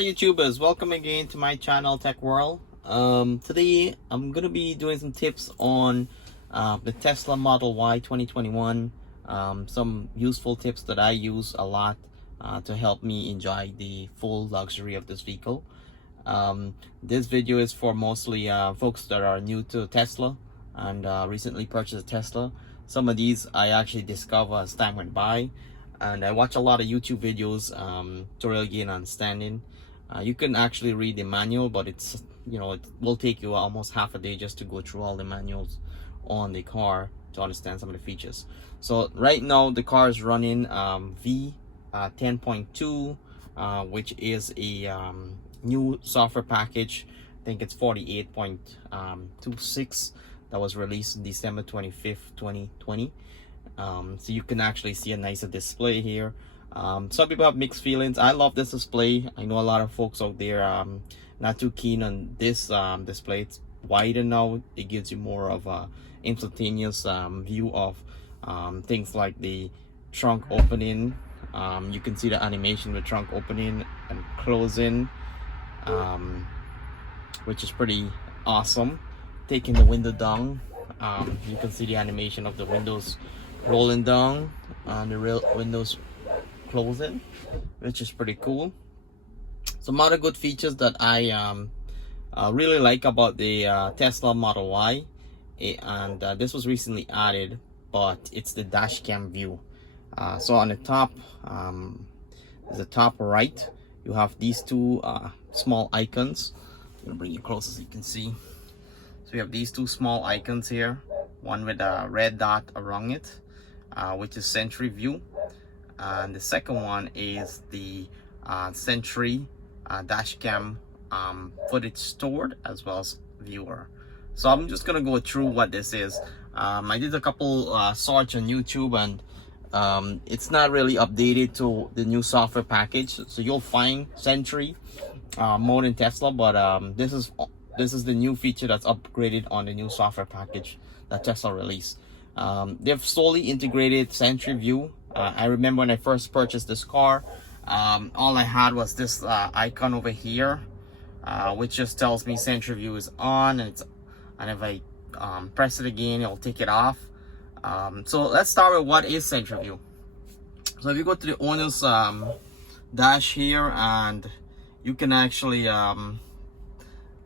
YouTubers, welcome again to my channel Tech World. Today I'm gonna be doing some tips on the Tesla Model Y 2021. Some useful tips that I use a lot to help me enjoy the full luxury of this vehicle. This video is for mostly folks that are new to Tesla and recently purchased a Tesla. Some of these I actually discovered as time went by, and I watch a lot of YouTube videos to really gain understanding. You can actually read the manual, but it will take you almost half a day just to go through all the manuals on the car to understand some of the features. So right now the car is running V10.2, which is a new software package. I think it's 48.26 that was released December 25th, 2020. So you can actually see a nicer display here. Some people have mixed feelings. I love this display. I know a lot of folks out there not too keen on this display. It's wider now. It gives you more of a instantaneous view of things like the trunk opening. You can see the animation with trunk opening and closing, which is pretty awesome. Taking the window down, you can see the animation of the windows rolling down and the real windows closing, which is pretty cool. Some other good features that I really like about the Tesla Model Y, and this was recently added, but it's the dash cam view. So on the top, the top right, you have these two small icons. I'm gonna bring you closer so you can see. So you have these two small icons here, one with a red dot around it, which is Sentry View, and the second one is the Sentry dash cam footage stored as well as viewer. So I'm just gonna go through what this is. I did a couple search on YouTube, and it's not really updated to the new software package. So you'll find Sentry Mode in Tesla, but this is the new feature that's upgraded on the new software package that Tesla released. They've solely integrated Sentry View. I remember when I first purchased this car, all I had was this icon over here, which just tells me Sentry View is on, and if I press it again, it'll take it off. So let's start with what is Sentry View. So if you go to the owner's dash here, and you can actually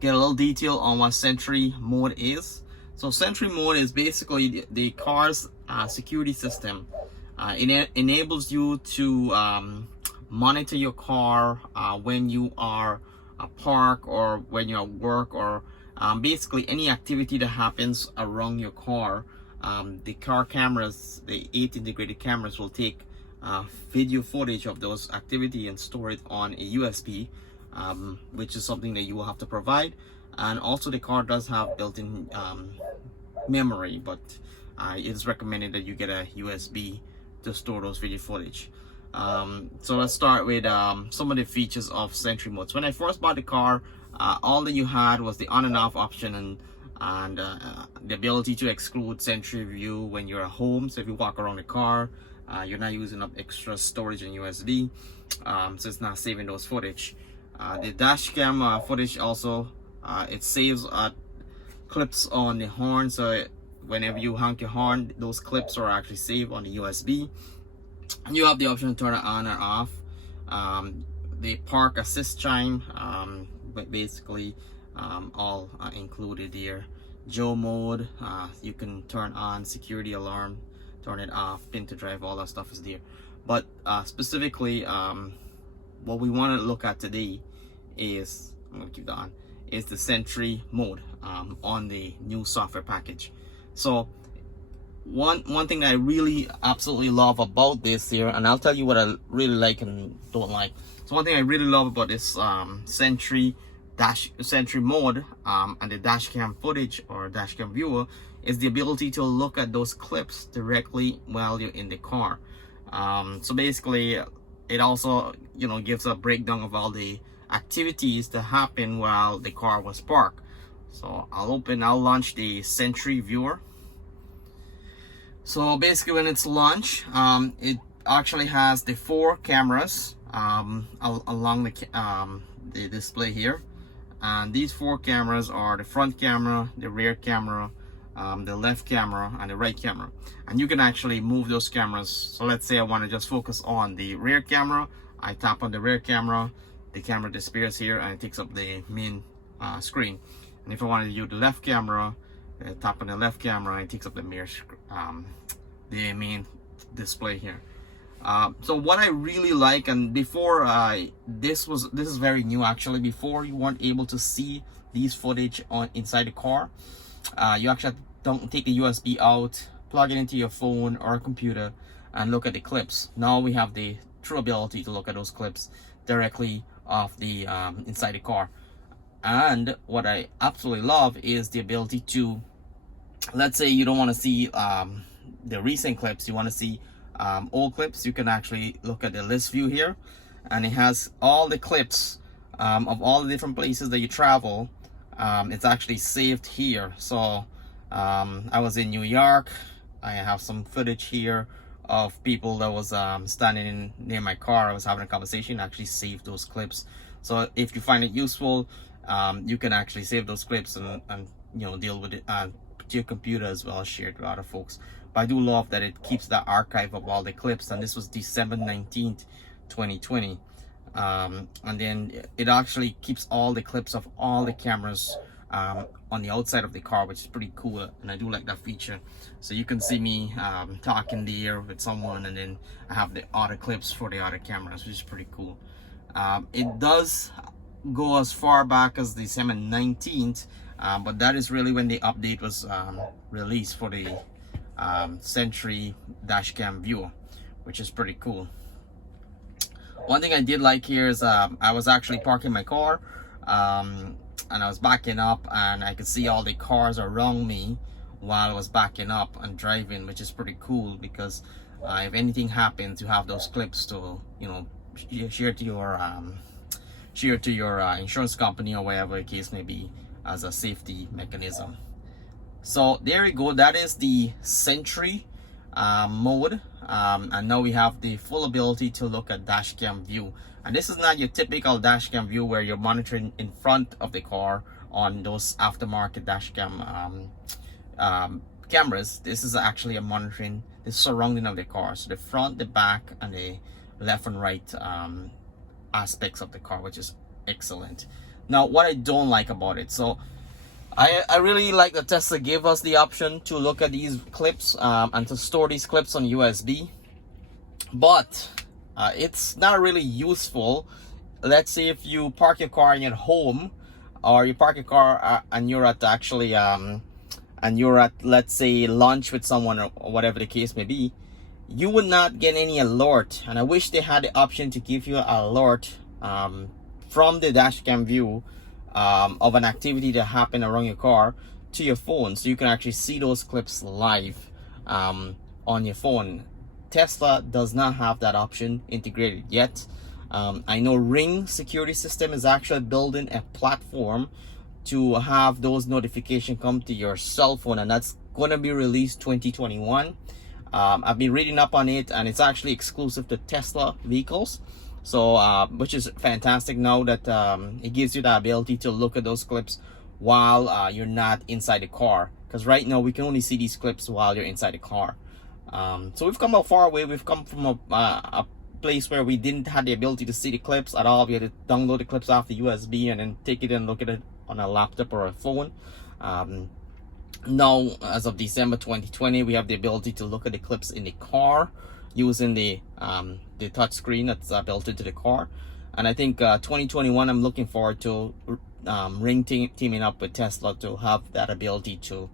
get a little detail on what Sentry Mode is. So Sentry Mode is basically the car's security system. It enables you to monitor your car when you are at park or when you're at work, or basically any activity that happens around your car. The car cameras, the 8 integrated cameras, will take video footage of those activity and store it on a USB, which is something that you will have to provide. And also the car does have built-in memory, but it is recommended that you get a USB to store those video footage. So let's start with some of the features of Sentry Mode. So when I first bought the car, all that you had was the on and off option, and the ability to exclude Sentry View when you're at home. So if you walk around the car, you're not using up extra storage in USB, so it's not saving those footage. The dash cam footage also, it saves clips on the horn, so whenever you honk your horn, those clips are actually saved on the USB. And you have the option to turn it on or off. The park assist chime, but basically all included here. Joe mode, you can turn on security alarm, turn it off, pin to drive, all that stuff is there. But specifically, what we want to look at today is, I'm gonna keep that on, is the Sentry Mode on the new software package. So one thing that I really absolutely love about this here, and I'll tell you what I really like and don't like. So one thing I really love about this Sentry Mode and the dash cam footage or dash cam viewer is the ability to look at those clips directly while you're in the car. So basically, it also gives a breakdown of all the activities that happen while the car was parked. So I'll launch the Sentry viewer. So basically, when it's launched, it actually has the 4 cameras along the display here. And these 4 cameras are the front camera, the rear camera, the left camera, and the right camera. And you can actually move those cameras. So let's say I want to just focus on the rear camera. I tap on the rear camera, the camera disappears here and it takes up the main screen. And if I want to use the left camera, tap on the left camera, it takes up the main display here. So what I really like, and before this is very new actually. Before, you weren't able to see these footage on inside the car. You actually don't take the USB out, plug it into your phone or computer, and look at the clips. Now we have the true ability to look at those clips directly off the inside the car. And what I absolutely love is the ability to, let's say you don't want to see the recent clips, you want to see old clips. You can actually look at the list view here, and it has all the clips of all the different places that you travel. It's actually saved here. So I was in New York. I have some footage here of people that was standing near my car. I was having a conversation. I actually saved those clips. So if you find it useful, you can actually save those clips and you know, deal with it to your computer as well as share it with other folks. But I do love that it keeps the archive of all the clips, and this was December 19th 2020. And then it actually keeps all the clips of all the cameras on the outside of the car, which is pretty cool, and I do like that feature. So you can see me talking there with someone, and then I have the other clips for the other cameras, which is pretty cool. It does go as far back as December 19th, but that is really when the update was released for the Sentry dashcam viewer, which is pretty cool. One thing I did like here is I was actually parking my car and I was backing up, and I could see all the cars around me while I was backing up and driving, which is pretty cool, because if anything happens, you have those clips to, you know, share to your insurance company or whatever the case may be, as a safety mechanism. So there you go. That is the Sentry mode, and now we have the full ability to look at dashcam view. And this is not your typical dashcam view where you're monitoring in front of the car on those aftermarket dashcam cameras. This is actually a monitoring the surrounding of the car, so the front, the back, and the left and right aspects of the car, which is excellent. Now what I don't like about it, so I really like that Tesla gave us the option to look at these clips and to store these clips on USB, but it's not really useful. Let's say if you park your car in your home, or you park your car and you're at actually let's say lunch with someone or whatever the case may be, you would not get any alert. And I wish they had the option to give you an alert from the dashcam view of an activity that happened around your car to your phone, so you can actually see those clips live on your phone. Tesla does not have that option integrated yet. I know Ring security system is actually building a platform to have those notifications come to your cell phone, and that's going to be released 2021. I've been reading up on it, and it's actually exclusive to Tesla vehicles. So which is fantastic now that it gives you the ability to look at those clips while you're not inside the car, because right now we can only see these clips while you're inside the car. So we've come a far way. We've come from a place where we didn't have the ability to see the clips at all. We had to download the clips off the USB and then take it and look at it on a laptop or a phone. Now, as of December 2020, we have the ability to look at the clips in the car using the touch screen that's built into the car. And I think 2021, I'm looking forward to Ring teaming up with Tesla to have that ability to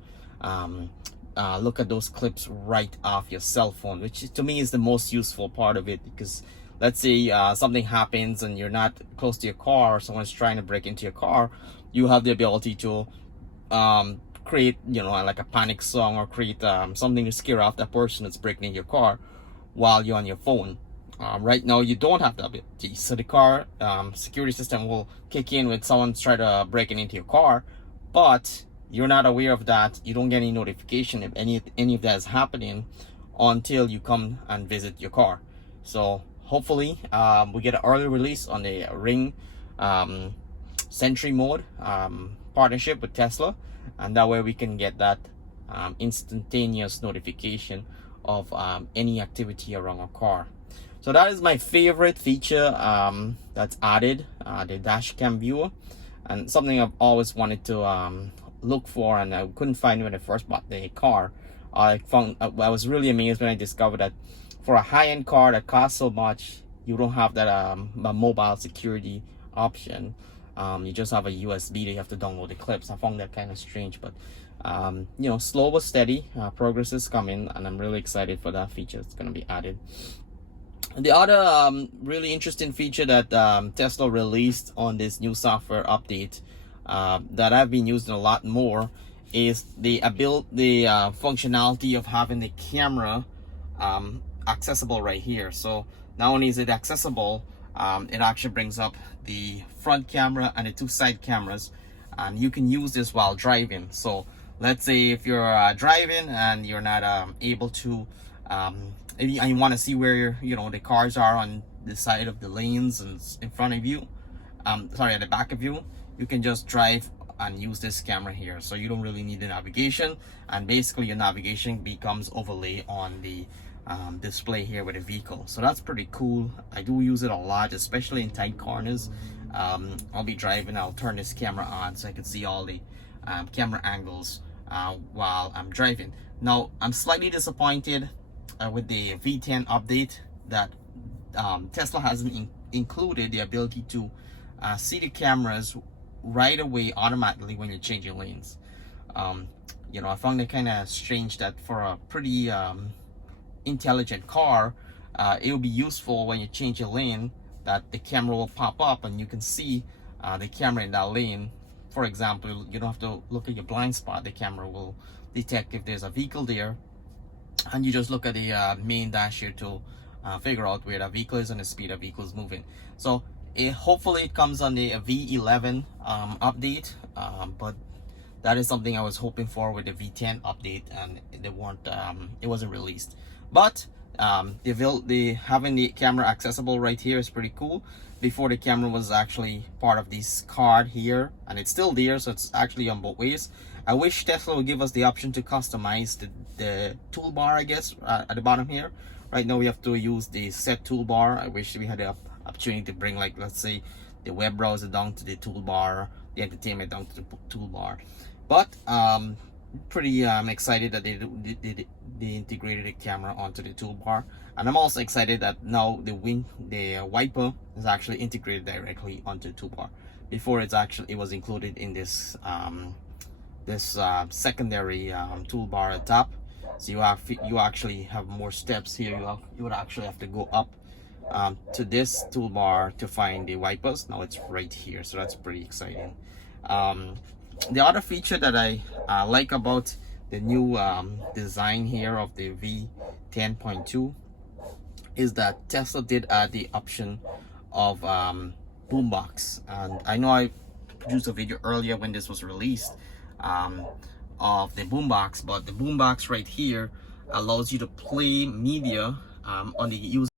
look at those clips right off your cell phone, which to me is the most useful part of it. Because let's say something happens and you're not close to your car, or someone's trying to break into your car, you have the ability to create, you know, like a panic song, or create something to scare off that person that's breaking into your car while you're on your phone. Right now you don't have the ability, so the car security system will kick in when someone's trying to break into your car, but you're not aware of that. You don't get any notification if any of that is happening until you come and visit your car. So hopefully we get an early release on the Ring Sentry Mode partnership with Tesla, and that way we can get that instantaneous notification of any activity around our car. So that is my favorite feature that's added, the dash cam viewer, and something I've always wanted to look for, and I couldn't find it when I first bought the car. I was really amazed when I discovered that for a high-end car that costs so much, you don't have that mobile security option. You just have a USB that you have to download the clips. I found that kind of strange, but you know, slow but steady, progress is coming, and I'm really excited for that feature that's going to be added. The other really interesting feature that Tesla released on this new software update that I've been using a lot more is the functionality of having the camera accessible right here. So not only is it accessible, it actually brings up the front camera and the two side cameras, and you can use this while driving. So let's say if you're driving and you're not able to and you want to see where the cars are on the side of the lanes and in front of you, sorry, at the back of you, you can just drive and use this camera here. So you don't really need the navigation, and basically your navigation becomes overlay on the display here with the vehicle. So that's pretty cool. I do use it a lot, especially in tight corners. I'll be driving, I'll turn this camera on so I can see all the camera angles while I'm driving. Now I'm slightly disappointed with the V10 update that Tesla hasn't included the ability to see the cameras right away automatically when you're changing lanes. You know, I found it kind of strange that for a pretty intelligent car, it will be useful when you change your lane that the camera will pop up and you can see the camera in that lane. For example, you don't have to look at your blind spot. The camera will detect if there's a vehicle there, and you just look at the main dash here to figure out where the vehicle is and the speed the vehicle is moving. So hopefully it comes on the V11 update, but that is something I was hoping for with the V10 update, and it wasn't released. But having the camera accessible right here is pretty cool. Before, the camera was actually part of this card here, and it's still there, so it's actually on both ways. I wish Tesla would give us the option to customize the toolbar, I guess, at the bottom here. Right now we have to use the set toolbar. I wish we had the opportunity to bring, like, let's say, the web browser down to the toolbar, the entertainment down to the toolbar. But pretty excited that they integrated the camera onto the toolbar, and I'm also excited that now the wiper is actually integrated directly onto the toolbar. Before, it was included in this secondary toolbar at the top. So you actually have more steps here. You would actually have to go up to this toolbar to find the wipers. Now it's right here, so that's pretty exciting. The other feature that I like about the new design here of the V10.2 is that Tesla did add the option of Boombox, and I know I produced a video earlier when this was released of the Boombox, but the Boombox right here allows you to play media on the user